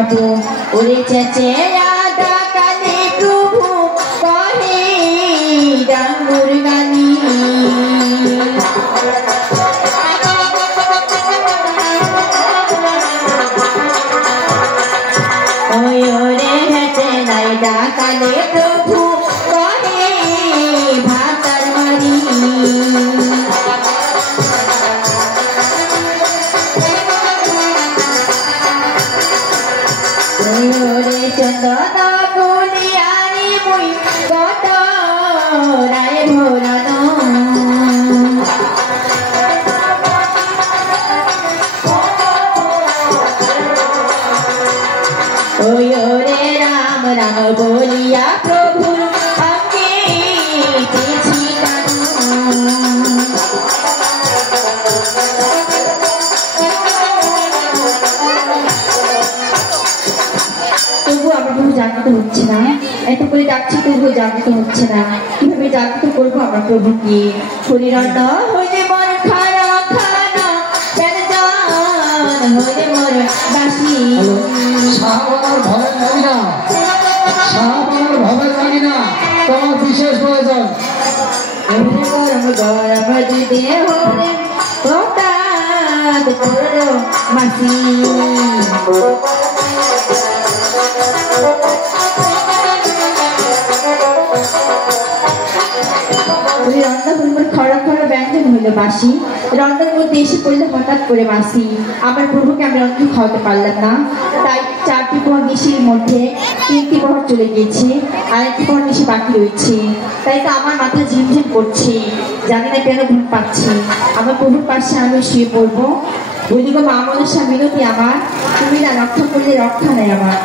গাবো ওরে চেচেরা ডাকালে প্রভু কহে ডাঙ্গুর গানি ওরে হেঁটে নাই ডাকালে প্রভু কহে ভাতার মারি ওরে চন্দনা কুলিয়ারি মুই কত রায় ভোরানো ওরে রাম রাম বলিয়া প্রভুর অঙ্গে পেছি তবু আমার প্রভু জাগ্রত হচ্ছে না এত করে ডাকছি তবু জাগ্রত হচ্ছে না কিভাবে জাগ্রত করবো আমার প্রভুকে হরিরণ্য হইলে মন খানা খানা কেন জান হইলে মোর দাসী সাহাবার ভয় জানি না সাহাবার ভয় জানি না তোমার বিশেষ প্রয়োজন গরম গরম দিদে হরে প্রতাপ করো মাসি খরা খরা ব্যঞ্জন হইল বাসি রন্ধের মধ্যে এসে পড়লে হঠাৎ করে মাসি আমার প্রভুকে আমি রন্ধন খাওয়াতে পারলাম না তাই 4টি প্রহর নিশির মধ্যে 3টি প্রহর চলে গিয়েছে আর 1টি প্রহর নিশি বাকি রয়েছে তাই তো আমার মাথা ঝিমঝিম করছে জানি না কেন ঘুম পাচ্ছে আমার প্রভুর পাশে আমি শুয়ে পড়বো বলি গো মা মনসা মিনতি আমার তুমি না রক্ষা করলে রক্ষা নেই আমার